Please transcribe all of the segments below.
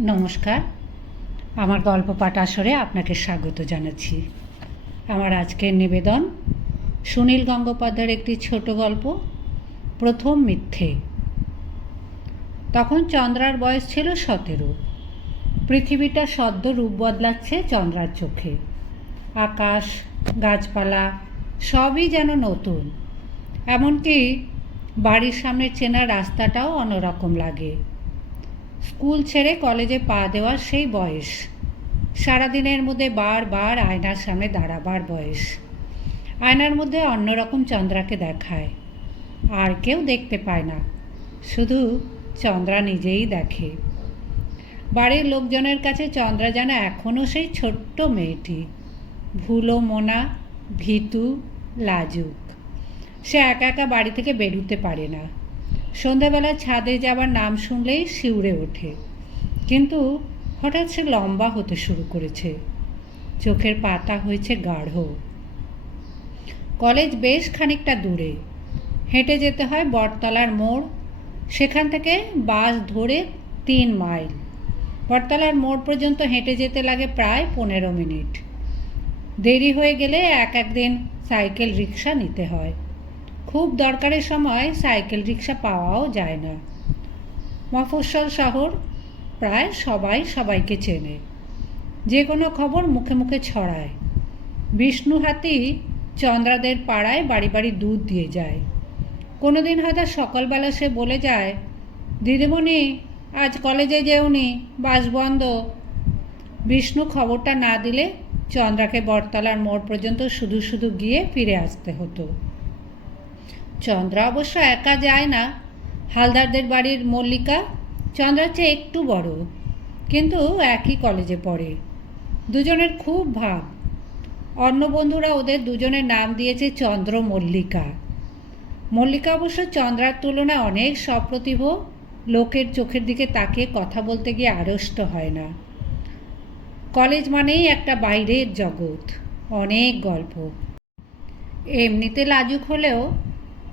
নমস্কার। আমার গল্প পাঠ আসরে আপনাকে স্বাগত জানাচ্ছি। আমার আজকের নিবেদন সুনীল গঙ্গোপাধ্যায়ের একটি ছোট গল্প, প্রথম মিথ্যে। তখন চন্দ্রার বয়স ছিল সতেরো। পৃথিবীটা সদ্য রূপ বদলাচ্ছে চন্দ্রার চোখে। আকাশ, গাছপালা, সবই যেন নতুন। এমনকি বাড়ির সামনে চেনা রাস্তাটাও অন্যরকম লাগে। স্কুল ছেড়ে কলেজে পা দেওয়ার সেই বয়স। সারাদিনের মধ্যে বারবার আয়নার সামনে দাঁড়াবার বয়স। আয়নার মধ্যে অন্যরকম চন্দ্রাকে দেখায়। আর কেউ দেখতে পায় না। শুধু চন্দ্রা নিজেই দেখে। বাড়ির লোকজনের কাছে চন্দ্রা যেন এখনও সেই ছোট্ট মেয়েটি। ভুলো মোনা, ভীতু, লাজুক। সে একা একা বাড়ি থেকে বেরুতে পারে না। সন্ধ্যাবেলা ছাদে যাবার নাম শুনলেই শিউরে ওঠে। কিন্তু হঠাৎ সে লম্বা হতে শুরু করেছে। চোখের পাতা হয়েছে গাঢ়। কলেজ বেশ খানিকটা দূরে। হেঁটে যেতে হয় বটতলার মোড়। সেখান থেকে বাস ধরে তিন মাইল। বটতলার মোড় পর্যন্ত হেঁটে যেতে লাগে প্রায় পনেরো মিনিট। দেরি হয়ে গেলে এক একদিন সাইকেল রিক্সা নিতে হয়। খুব দরকারের সময় সাইকেল রিক্সা পাওয়াও যায় না। মফস্বল শহর প্রায় সবাই সবাইকে চেনে। যে কোনো খবর মুখে মুখে ছড়ায়। বিষ্ণু হাতি চন্দ্রাদের পাড়ায় বাড়ি বাড়ি দুধ দিয়ে যায়। কোনো দিন হয়তো সকালবেলা সে বলে যায়, দিদিমণি, আজ কলেজে যেওনি, বাস বন্ধ। বিষ্ণু খবরটা না দিলে চন্দ্রাকে বটতলার মোড় পর্যন্ত শুধু শুধু গিয়ে ফিরে আসতে হতো। চন্দ্রা অবশ্য একা যায় না। হালদারদের বাড়ির মল্লিকা চন্দ্রার চেয়ে একটু বড়, কিন্তু একই কলেজে পড়ে। দুজনের খুব ভাব। অন্য বন্ধুরা ওদের দুজনের নাম দিয়েছে চন্দ্র মল্লিকা। মল্লিকা অবশ্য চন্দ্রার তুলনায় অনেক সপ্রতিভ, লোকের চোখের দিকে তাকিয়ে কথা বলতে গিয়ে আড়ষ্ট হয় না। কলেজ মানেই একটা বাইরের জগৎ, অনেক গল্প। এমনিতে লাজুক হলেও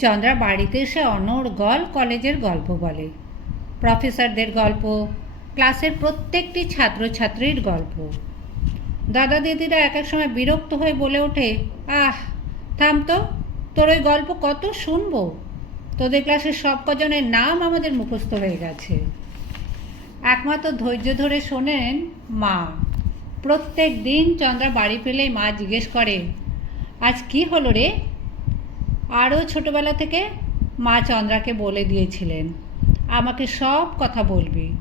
চন্দ্রা বাড়িতে এসে অনর্গল কলেজের গল্প বলে। প্রফেসরদের গল্প, ক্লাসের প্রত্যেকটি ছাত্রছাত্রীর গল্প। দাদা দিদিরা এক এক সময় বিরক্ত হয়ে বলে ওঠে, আহ, থাম তো, তোর ওই গল্প কত শুনব? তোদের ক্লাসের সব কজনের নাম আমাদের মুখস্থ হয়ে গেছে। একমাত্র ধৈর্য ধরে শোনেন মা। প্রত্যেক দিন চন্দ্রা বাড়ি পেলেই মা জিজ্ঞেস করে, আজ কি হলো রে? আরও ছোটবেলা থেকে মা চন্দ্রাকে বলে দিয়েছিলেন, আমাকে সব কথা বলবি,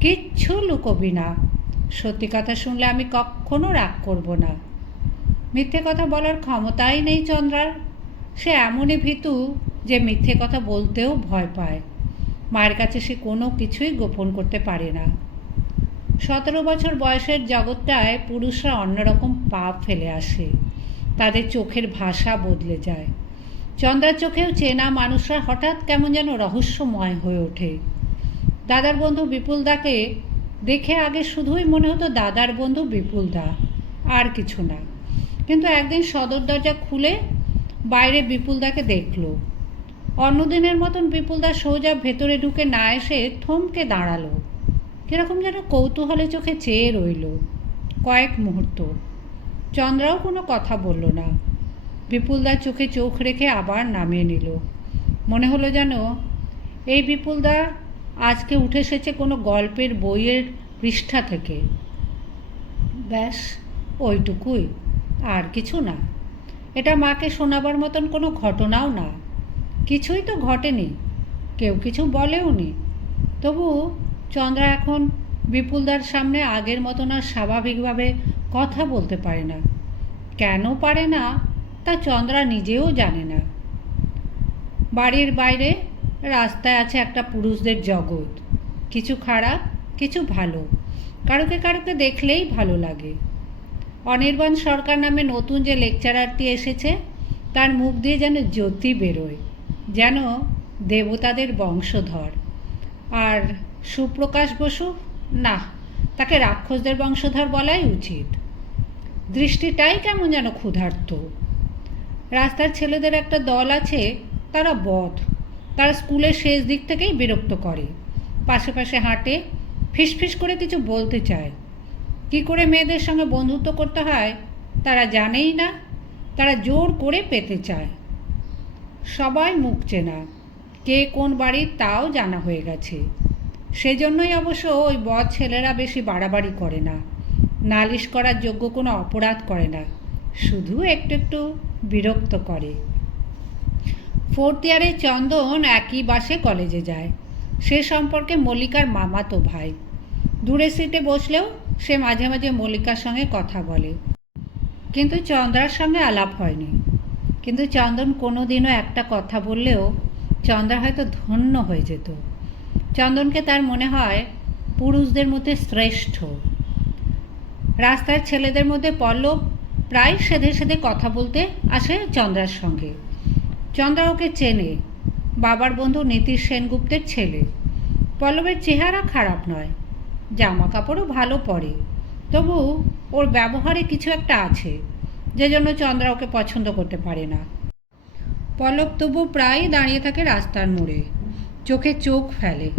কিচ্ছু লুকোবি না। সত্যি কথা শুনলে আমি কখনো রাগ করব না। মিথ্যে কথা বলার ক্ষমতাই নেই চন্দ্রার। সে এমনই ভীতু যে মিথ্যে কথা বলতেও ভয় পায়। মায়ের কাছে সে কোনো কিছুই গোপন করতে পারে না। সতেরো বছর বয়সের জগৎটায় পুরুষরা অন্যরকম পাপ ফেলে আসে। তাদের চোখের ভাষা বদলে যায়। চন্দ্রার চোখেও চেনা মানুষরা হঠাৎ কেমন যেন রহস্যময় হয়ে ওঠে। দাদার বন্ধু বিপুলদাকে দেখে আগে শুধুই মনে হতো দাদার বন্ধু বিপুলদা, আর কিছু না। কিন্তু একদিন সদর দরজা খুলে বাইরে বিপুলদাকে দেখল। অন্যদিনের মতন বিপুলদা সোজা ভেতরে ঢুকে না এসে থমকে দাঁড়াল। কীরকম যেন কৌতূহলে চোখে চেয়ে রইল। কয়েক মুহূর্ত। চন্দ্রাও কোনো কথা বলল না। বিপুলদার চোখে চোখ রেখে আবার নামিয়ে নিল। মনে হলো যেন এই বিপুলদা আজকে উঠে এসেছে কোনো গল্পের বইয়ের পৃষ্ঠা থেকে। ব্যাস, ওইটুকুই, আর কিছু না। এটা মাকে শোনাবার মতন কোনো ঘটনাও না। কিছুই তো ঘটেনি, কেউ কিছু বলেও নি। তবু চন্দ্রা এখন বিপুলদার সামনে আগের মতন আর স্বাভাবিকভাবে কথা বলতে পারে না। কেন পারে না তা চন্দ্রা নিজেও জানে না। বাড়ির বাইরে রাস্তায় আছে একটা পুরুষদের জগৎ। কিছু খারাপ, কিছু ভালো। কারোকে কারোকে দেখলেই ভালো লাগে। অনির্বাণ সরকার নামে নতুন যে লেকচারারটি এসেছে, তার মুখ দিয়ে যেন জ্যোতি বেরোয়, যেন দেবতাদের বংশধর। আর সুপ্রকাশ বসু, না, তাকে রাক্ষসদের বংশধর বলাই উচিত। দৃষ্টিটাই কেমন যেন ক্ষুধার্ত। রাস্তার ছেলেদের একটা দল আছে, তারা বধ। তারা স্কুলের শেষ দিক থেকেই বিরক্ত করে। পাশে পাশে হাঁটে, ফিসফিস করে কিছু বলতে চায়। কি করে মেয়েদের সঙ্গে বন্ধুত্ব করতে হয়, তারা জানেই না। তারা জোর করে পেতে চায়। সবাই মুখ চেনা। কে কোন বাড়ির তাও জানা হয়ে গেছে। সেজন্যই অবশ্য ওই বদ ছেলেরা বেশি বাড়াবাড়ি করে না। নালিশ করার যোগ্য কোনো অপরাধ করে না। শুধু একটু একটু বিরক্ত করে। ফোর্থ ইয়ারে চন্দন একই বাসে কলেজে যায়। সে সম্পর্কে মল্লিকার মামাতো ভাই। দূরে সিটে বসলেও সে মাঝে মাঝে মল্লিকার সঙ্গে কথা বলে। কিন্তু চন্দ্রার সঙ্গে আলাপ হয়নি। কিন্তু চন্দন কোনো দিনও একটা কথা বললেও চন্দ্রা হয়তো ধন্য হয়ে যেত। চন্দনকে তার মনে হয় পুরুষদের মধ্যে শ্রেষ্ঠ। রাস্তার ছেলেদের মধ্যে পল্লব প্রায় সেধে সেধে কথা বলতে আসে চন্দ্রার সঙ্গে। চন্দ্রা ওকে চেনে। বাবার বন্ধু নীতিশ সেনগুপ্তের ছেলে। পল্লবের চেহারা খারাপ নয়। জামা কাপড়ও ভালো পরে। তবু ওর ব্যবহারে কিছু একটা আছে, যে জন্য চন্দ্রা ওকে পছন্দ করতে পারে না। পল্লব তবু প্রায়ই দাঁড়িয়ে থাকে রাস্তার মোড়ে। চোখে চোখ ফেলে।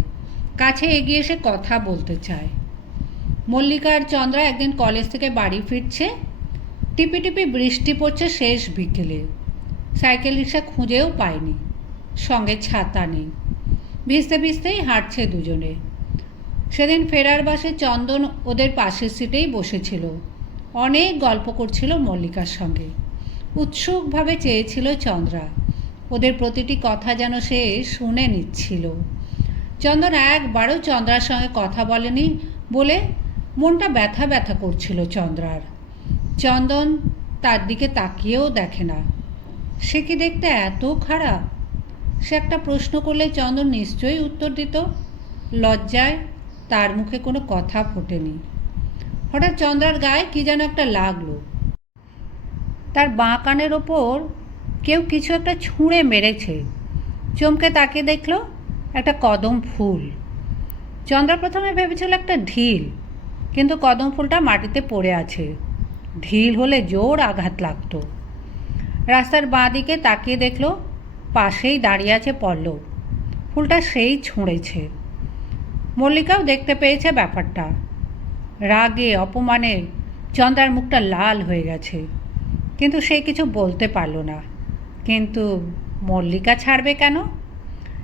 কাছে এগিয়ে এসে কথা বলতে চায়। মল্লিকা আর চন্দ্রা একদিন কলেজ থেকে বাড়ি ফিরছে। টিপি টিপি বৃষ্টি পড়ছে শেষ বিকেলে। সাইকেল রিক্সা খুঁজেও পায়নি। সঙ্গে ছাতা নেই। ভিজতে ভিজতেই হাঁটছে দুজনে। সেদিন ফেরার বাসে চন্দন ওদের পাশের সিটেই বসেছিল। অনেক গল্প করছিল মল্লিকার সঙ্গে। উৎসুকভাবে চেয়েছিল চন্দ্রা। ওদের প্রতিটি কথা যেন সে শুনে নিচ্ছিল। চন্দন একবারও চন্দ্রার সঙ্গে কথা বলেনি বলে মনটা ব্যথা ব্যথা করছিল চন্দ্রার। চন্দন তার দিকে তাকিয়েও দেখে না। সে কি দেখতে এত খারাপ? সে একটা প্রশ্ন করলে চন্দন নিশ্চয়ই উত্তর দিত। লজ্জায় তার মুখে কোনো কথা ফোটেনি। হঠাৎ চন্দ্রার গায়ে কি যেন একটা লাগল। তার বাঁ কানের ওপর কেউ কিছু একটা ছুঁড়ে মেরেছে। চমকে তাকিয়ে দেখল একটা কদম ফুল। চন্দ্রা প্রথমে ভেবেছিল একটা ঢিল, কিন্তু কদম ফুলটা মাটিতে পড়ে আছে। ঢিল হলে জোর আঘাত লাগতো। রাস্তার বাঁ দিকে তাকিয়ে দেখল পাশেই দাঁড়িয়ে আছে পল্লব। ফুলটা সেই ছুঁড়েছে। মল্লিকাও দেখতে পেয়েছে ব্যাপারটা। রাগে, অপমানে চন্দ্রার মুখটা লাল হয়ে গেছে। কিন্তু সে কিছু বলতে পারল না। কিন্তু মল্লিকা ছাড়বে কেন?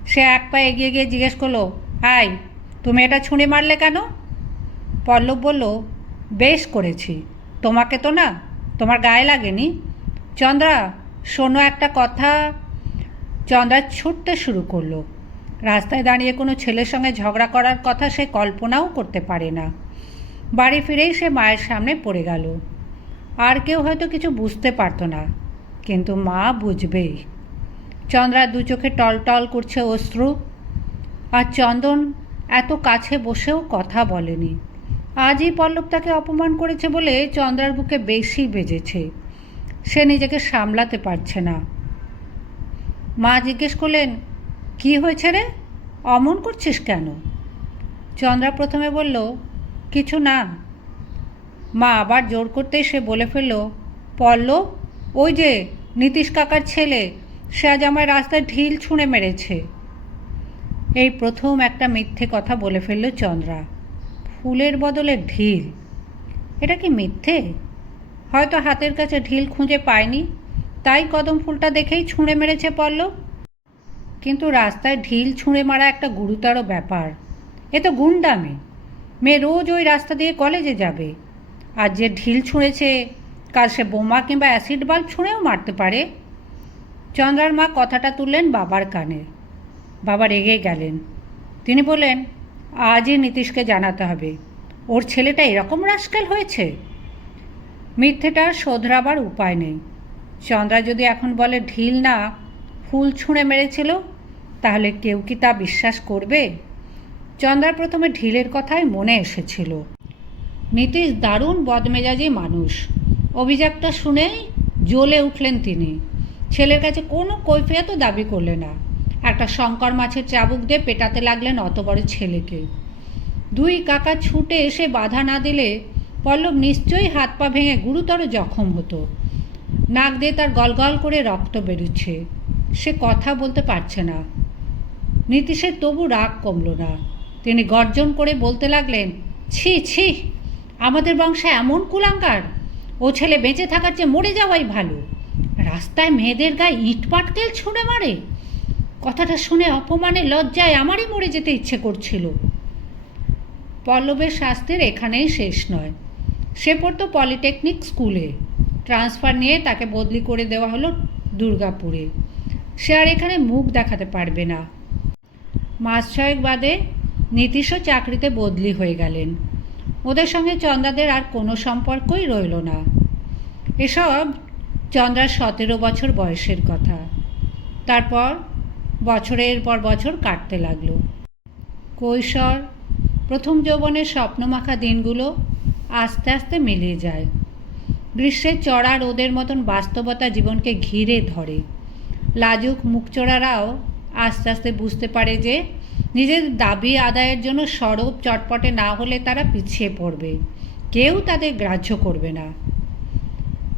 সে এক পা এগিয়ে গিয়ে জিজ্ঞেস করল হাই তুমি এটা ছুঁড়ে মারলে কেন? পল্লব বলল, বেশ করেছি। তোমাকে তো না, তোমার গায়ে লাগেনি। চন্দ্রা, শোনো একটা কথা। চন্দ্রা ছুটতে শুরু করল। রাস্তায় দাঁড়িয়ে কোনো ছেলের সঙ্গে ঝগড়া করার কথা সে কল্পনাও করতে পারে না। বাড়ি ফিরেই সে মায়ের সামনে পড়ে গেল। আর কেউ হয়তো কিছু বুঝতে পারতো না, কিন্তু মা বুঝবেই। চন্দ্রা দু চোখে টলটল করছে অশ্রু, আর চন্দন এত কাছে বসেও কথা বলেনি। আজই পল্লব তাকে অপমান করেছে বলে চন্দ্রার বুকে বেশি বেজেছে। সে নিজেকে সামলাতে পারছে না। মা জিজ্ঞেস করলেন, কি হয়েছে রে? অমন করছিস কেন? চন্দ্রা প্রথমে বলল, কিছু না। মা আবার জোর করতেই সে বলে ফেলল, পল্লব, ওই যে নীতিশ কাকার ছেলে, সে আজ আমায় রাস্তায় ঢিল ছুঁড়ে মেরেছে। এই প্রথম একটা মিথ্যে কথা বলে ফেলল চন্দ্রা। ফুলের বদলে ঢিল। এটা কি মিথ্যে? হয়তো হাতের কাছে ঢিল খুঁজে পায়নি, তাই কদম ফুলটা দেখেই ছুঁড়ে মেরেছে পল্লব। কিন্তু রাস্তায় ঢিল ছুঁড়ে মারা একটা গুরুতর ব্যাপার। এ তো গুন্ডামি। মেয়ে রোজ ওই রাস্তা দিয়ে কলেজে যাবে। আর যে ঢিল ছুঁড়েছে, কাল সে বোমা কিংবা অ্যাসিড বাল্ব ছুঁড়েও মারতে পারে। চন্দ্রার মা কথাটা তুললেন বাবার কানে। বাবা রেগে গেলেন। তিনি বললেন আজই নীতিশকে জানাতে হবে। ওর ছেলেটা এরকম রাস্কেল হয়েছে? মিথ্যেটা শোধরাবার উপায় নেই। চন্দ্রা যদি এখন বলে ঢিল না, ফুল ছুঁড়ে মেরেছিল, তাহলে কেউ কি তা বিশ্বাস করবে? চন্দ্রার প্রথমে ঢিলের কথাই মনে এসেছিল। নীতিশ দারুণ বদমেজাজি মানুষ। অভিযোগটা শুনেই জ্বলে উঠলেন তিনি। ছেলের কাছে কোনো কৈফিয়তও দাবি করলে না। একটা শঙ্কর মাছের চাবুক দিয়ে পেটাতে লাগলেন অত বড় ছেলেকে। দুই কাকা ছুটে এসে বাধা না দিলে পল্লব নিশ্চয়ই হাত পা ভেঙে গুরুতর জখম হতো। নাক দিয়ে তার গলগল করে রক্ত বেরোচ্ছে। সে কথা বলতে পারছে না। নীতিশের তবু রাগ কমল না। তিনি গর্জন করে বলতে লাগলেন, ছি ছি, আমাদের বংশে এমন কুলাঙ্কার ও ছেলে বেঁচে থাকার চেয়ে মরে যাওয়াই ভালো। রাস্তায় মেয়েদের গায়ে ইট পাটকেল ছুঁড়ে মারে। কথাটা শুনে অপমানে লজ্জায় আমারই মরে যেতে ইচ্ছে করছিল। পল্লবের শাস্তির এখানেই শেষ নয়। সে পড়তো পলিটেকনিক স্কুলে। ট্রান্সফার নিয়ে তাকে বদলি করে দেওয়া হলো দুর্গাপুরে। সে আর এখানে মুখ দেখাতে পারবে না। মাস ছয়েক বাদে নীতিশও চাকরিতে বদলি হয়ে গেলেন। ওদের সঙ্গে চন্দ্রাদের আর কোনো সম্পর্কই রইল না। এসব চন্দ্রার সতেরো বছর বয়সের কথা। তারপর বছরের পর বছর কাটতে লাগল। কৈশোর, প্রথম যৌবনের স্বপ্নমাখা দিনগুলো আস্তে আস্তে মিলিয়ে যায়। গ্রীষ্মের চড়া রোদের মতন বাস্তবতা জীবনকে ঘিরে ধরে। লাজুক মুখচোড়ারাও আস্তে আস্তে বুঝতে পারে যে নিজের দাবি আদায়ের জন্য সরব চটপটে না হলে তারা পিছিয়ে পড়বে। কেউ তাদের গ্রাহ্য করবে না।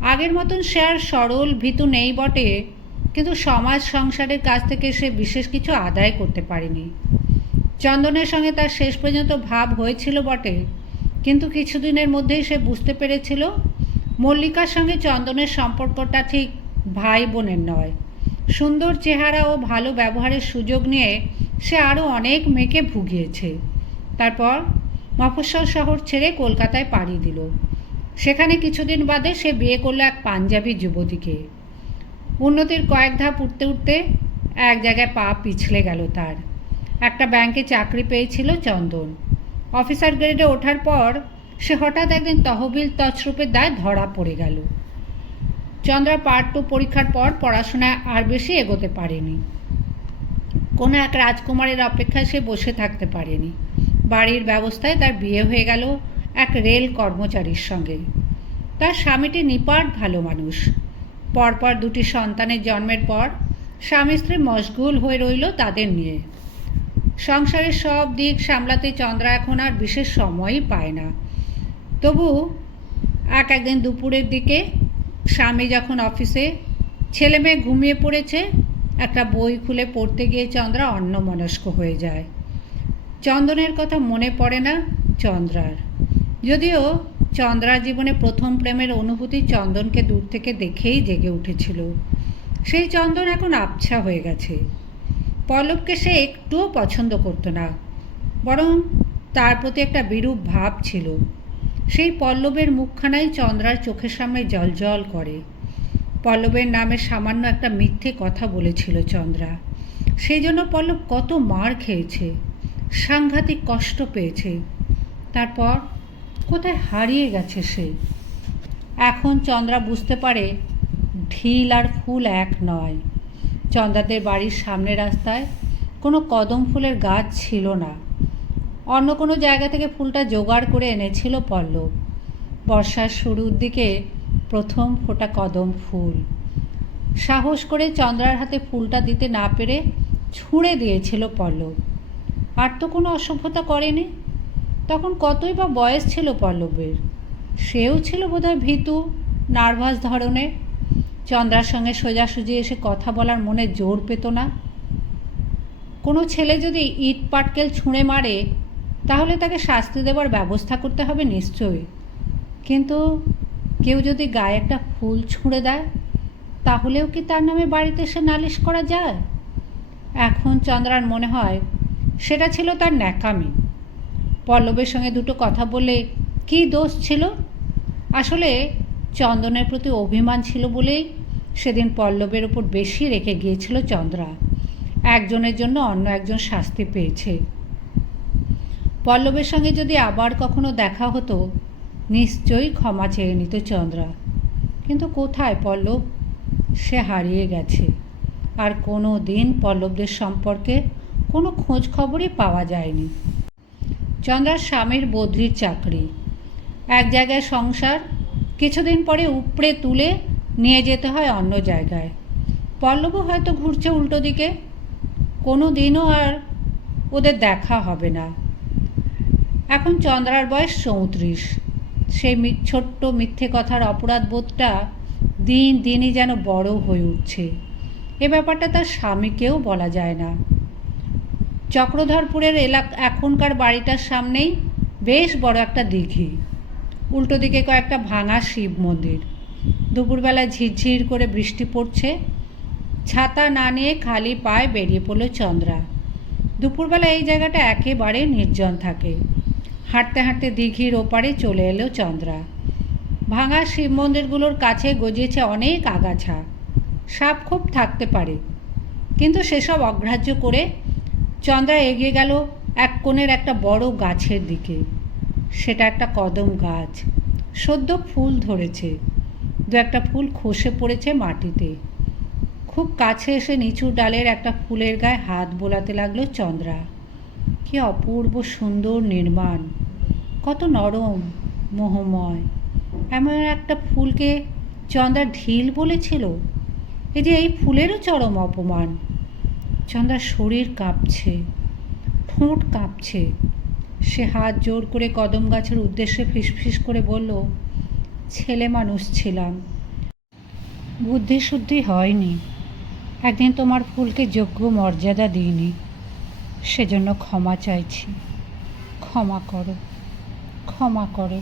আগের মতন সে আর সরল ভীতু নেই বটে। কিন্তু সমাজ সংসারের কাছ থেকে সে বিশেষ কিছু আদায় করতে পারেনি। চন্দনের সঙ্গে তার শেষ পর্যন্ত ভাব হয়েছিল বটে, কিন্তু কিছুদিনের মধ্যেই সে বুঝতে পেরেছিল মল্লিকার সঙ্গে চন্দনের সম্পর্কটা ঠিক ভাই বোনের নয়। সুন্দর চেহারা ও ভালো ব্যবহারের সুযোগ নিয়ে সে আরও অনেক মেয়েকে ভুগিয়েছে। তারপর মফস্বল শহর ছেড়ে কলকাতায় পাড়ি দিল। সেখানে কিছুদিন বাদে সে বিয়ে করল এক পাঞ্জাবি যুবতীকে। উন্নতির কয়েক ধাপ উঠতে উঠতে এক জায়গায় পা পিছলে গেল তার। একটা ব্যাংকে চাকরি পেয়েছিল চন্দন। অফিসার গ্রেডে ওঠার পর সে হঠাৎ একদিন তহবিল তছরূপের দায় ধরা পড়ে গেল। চন্দ্রা পার্ট টু পরীক্ষার পর পড়াশোনায় আর বেশি এগোতে পারেনি। কোনো এক রাজকুমারের অপেক্ষায় সে বসে থাকতে পারেনি। বাড়ির ব্যবস্থায় তার বিয়ে হয়ে গেল এক রেল কর্মচারীর সঙ্গে। তার স্বামীটি নিপাট ভালো মানুষ। পরপর দুটি সন্তানের জন্মের পর স্বামী স্ত্রী মশগুল হয়ে রইল তাদের নিয়ে। সংসারের সব দিক সামলাতে চন্দ্রা এখন আর বিশেষ সময়ই পায় না। তবু এক একদিন দুপুরের দিকে স্বামী যখন অফিসে, ছেলে মেয়ে ঘুমিয়ে পড়েছে, একটা বই খুলে পড়তে গিয়ে চন্দ্রা অন্যমনস্ক হয়ে যায়। চন্দনের কথা মনে পড়ে না চন্দ্রার। যদিও চন্দ্রার জীবনে প্রথম প্রেমের অনুভূতি চন্দনকে দূর থেকে দেখেই জেগে উঠেছিল। সেই চন্দন এখন আবছা হয়ে গেছে। পল্লবকে সে একটুও পছন্দ করতো না, বরং তার প্রতি একটা বিরূপ ভাব ছিল। সেই পল্লবের মুখখানাই চন্দ্রার চোখের সামনে জলজল করে। পল্লবের নামে সামান্য একটা মিথ্যে কথা বলেছিল চন্দ্রা। সেই জন্য পল্লব কত মার খেয়েছে, সাংঘাতিক কষ্ট পেয়েছে। তারপর কোথায় হারিয়ে গেছে সে? এখন চন্দ্রা বুঝতে পারে ঢিল আর ফুল এক নয়। চন্দ্রাদের বাড়ির সামনে রাস্তায় কোনো কদম ফুলের গাছ ছিল না। অন্য কোনো জায়গা থেকে ফুলটা জোগাড় করে এনেছিল পল্লব। বর্ষার শুরুর দিকে প্রথম ফোটা কদম ফুল। সাহস করে চন্দ্রার হাতে ফুলটা দিতে না পেরে ছুঁড়ে দিয়েছিল পল্লব। আর তো কোনো অসভ্যতা করেনি। তখন কতই বা বয়স ছিল পল্লবের? সেও ছিল বোধহয় ভীতু, নার্ভাস ধরনের। চন্দ্রার সঙ্গে সোজাসুজি এসে কথা বলার মনে জোর পেত না। কোনো ছেলে যদি ইট পাটকেল ছুঁড়ে মারে, তাহলে তাকে শাস্তি দেওয়ার ব্যবস্থা করতে হবে নিশ্চয়ই। কিন্তু কেউ যদি গায়ে একটা ফুল ছুঁড়ে দেয়, তাহলেও কি তার নামে বাড়িতে এসে নালিশ করা যায়? এখন চন্দ্রার মনে হয়, সেটা ছিল তার ন্যাকামি। পল্লবের সঙ্গে দুটো কথা বলে কী দোষ ছিল? আসলে চন্দনের প্রতি অভিমান ছিল বলেই সেদিন পল্লবের ওপর বেশি রেখে গিয়েছিল চন্দ্রা। একজনের জন্য অন্য একজন শাস্তি পেয়েছে। পল্লবের সঙ্গে যদি আবার কখনো দেখা হতো, নিশ্চয়ই ক্ষমা চেয়ে নিত চন্দ্রা। কিন্তু কোথায় পল্লব? সে হারিয়ে গেছে। আর কোনো দিন পল্লবদের সম্পর্কে কোনো খোঁজ খবরই পাওয়া যায়নি। চন্দ্রার স্বামীর বদ্রির চাকরি। এক জায়গায় সংসার, কিছুদিন পরে উপড়ে তুলে নিয়ে যেতে হয় অন্য জায়গায়। পল্লবও হয়তো ঘুরছে উল্টো দিকে কোনো দিনও আর ওদের দেখা হবে না। এখন চন্দ্রার বয়স চৌত্রিশ। সেই ছোট্ট মিথ্যে কথার অপরাধ বোধটা দিন দিনই যেন বড় হয়ে উঠছে। এ ব্যাপারটা তার স্বামীকেও বলা যায় না। চক্রধরপুরের এলাকা এখনকার বাড়িটার সামনেই বেশ বড় একটা দিঘি। উল্টো দিকে কয়েকটা ভাঙা শিব মন্দির। দুপুরবেলা ঝিরঝির করে বৃষ্টি পড়ছে। ছাতা না নিয়ে খালি পায়ে বেরিয়ে পড়ল চন্দ্রা। দুপুরবেলা এই জায়গাটা একেবারে নির্জন থাকে। হাঁটতে হাঁটতে দিঘির ওপারে চলে এলো চন্দ্রা। ভাঙা শিব মন্দিরগুলোর কাছে গজিয়েছে অনেক আগাছা। সাপ খুব থাকতে পারে। কিন্তু সেসব অগ্রাহ্য করে চন্দ্রা এগিয়ে গেল এক কোণের একটা বড় গাছের দিকে। সেটা একটা কদম গাছ। সদ্য ফুল ধরেছে। দু একটা ফুল খসে পড়েছে মাটিতে। খুব কাছে এসে নিচু ডালের একটা ফুলের গায়ে হাত বোলাতে লাগল চন্দ্রা। কি অপূর্ব সুন্দর নির্মাণ। কত নরম, মোহময়। এমন একটা ফুলকে চন্দ্রা ঢিল বলেছিল। এই যে এই ফুলেরও চরম অপমান। চন্দ্রার শরীর কাঁপছে, ঠোঁট কাঁপছে। সে হাত জোর করে কদম গাছের উদ্দেশ্যে ফিসফিস করে বলল, ছেলে মানুষ ছিলাম। বুদ্ধিশুদ্ধি হয়নি। একদিন তোমার ফুলকে যোগ্য মর্যাদা দিইনি। সেজন্য ক্ষমা চাইছি। ক্ষমা করো। ক্ষমা করো।